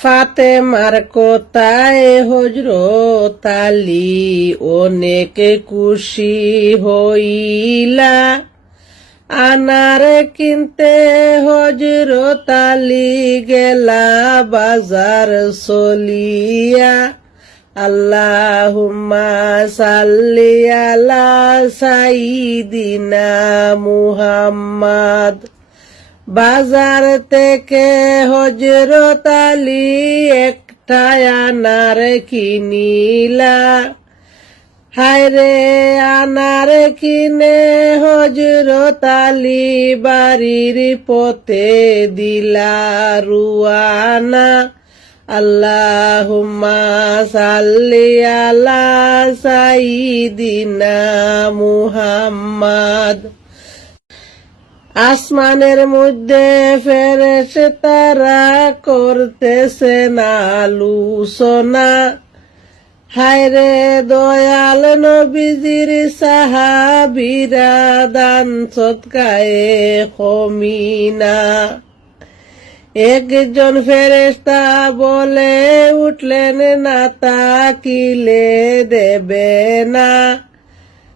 ফাতেমার কথায় হযরত আলী অনেক খুশি হইলা। আনার কিনতে হযরত আলী গেলা বাজার চলিয়া। আল্লাহুম্মা সাল্লি আলা সাইয়্যিদিনা মুহাম্মাদ। বাজার থেকে হযরত আলী একটা আনার কিনিলা। হায়রে আনার কিনে হযরত আলী বাড়ির পথে দিলা রুয়ানা। আল্লাহুম্মা সাল্লি আলা সাইয়্যিদিনা মুহাম্মাদ। আসমানের মধ্যে ফেরেশতারা করতেছেন আলোচনা। হায়রে দয়াল নবীজির সাহাবীরা দান সদকায়ে কমিনা। একজন ফেরেশতা বলে উঠলেন না তাকিলে দেবে না।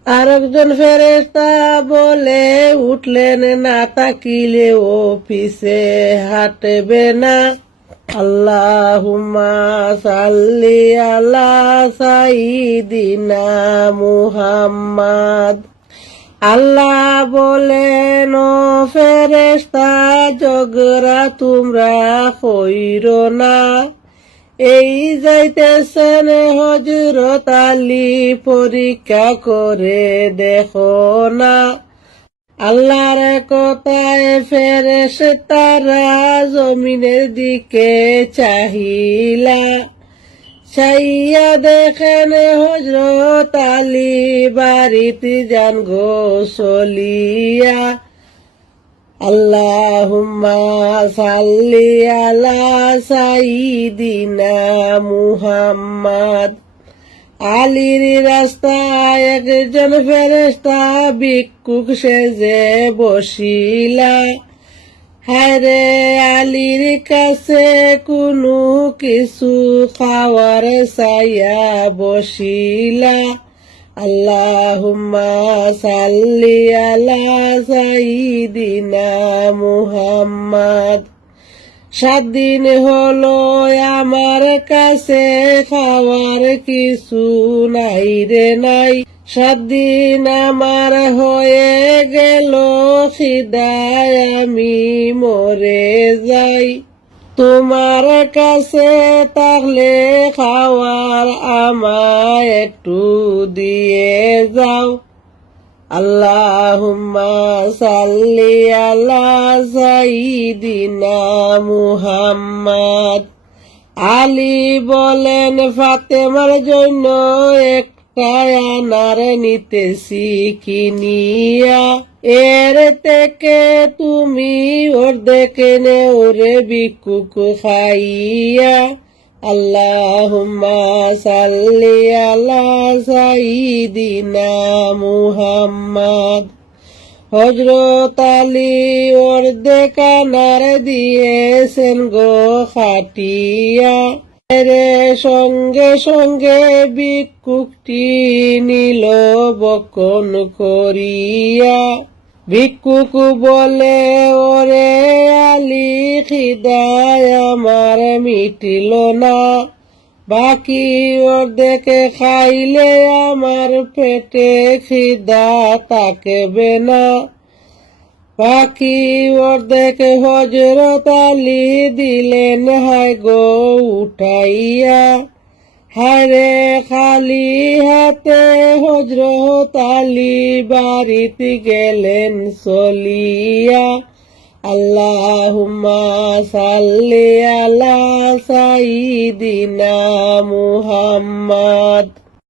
আরেকজন ফেরেশতা বলে উঠলেন না তাকিলে অফিসে হাঁটবে না। আল্লাহুম্মা সাল্লি আলা সাইয়্যিদিনা মুহাম্মাদ। আল্লাহ বলেন, ও ফেরেশতা ঝগড়া তোমরা কইরো না। এই যাইতেছেন হযরত আলী, পরীক্ষা করে দেখো না। আল্লাহর কথায় ফেরেশতারা জমিনের দিকে চাহিলা। চাইয়া দেখেন হযরত আলী বাড়িতে যান গো চলিয়া। আল্লাহুম্মা সাল্লি আলা সাইয়্যিদিনা মুহাম্মাদ। আলীর রাস্তায় একজন ফেরেশতা ভিক্ষুক সেজে বসিলা। হায়রে আলীর কাছে কোনো কিছু খাওয়ার চাইয়া বসিলা। আল্লাহুম্মা সাল্লি আলা সাইয়্যিদিনা মুহাম্মাদ। 7 দিন হলো আমার কাছে খাওয়ার কিছু নাই রে নাই। 7 দিন আমার হয়ে গেল খিদায় আমি মরে যাই। তোমার কাছে থাকলে খাওয়ার আমায় একটু দিয়ে যাও। আল্লাহুম্মা সাল্লি আলা সাইয়্যিদিনা মুহাম্মাদ। আলী বলেন, ফাতেমার জন্য একটা আনার নিতেছি কিনিয়া। এর থেকে তুমি অর্ধেক নেও রে ভিক্ষুক খাইয়া। আল্লাহুম্মা সাল্লি আলা সাইয়্যিদিনা মুহাম্মাদ। হযরত আলী অর্ধেক আনার দিয়েছেন গো খাটিয়া। রে সঙ্গে সঙ্গে ভিক্ষুকটি নিল বকন করিয়া। ভিক্ষুক বলে, ওরে আলী, খিদায় আমার মিটিল না। বাকি অর্ধেক খাইলে আমার পেটে খিদা থাকবে না। বাকি অর্ধেক হযরত আলী দিলেন হায় গো উঠাইয়া। হায়রে খালি হাতে হযরত আলী বাড়িতে গেলেন চলিয়া। আল্লাহুম্মা সাল্লি আলা সাইয়্যিদিনা মুহাম্মাদ।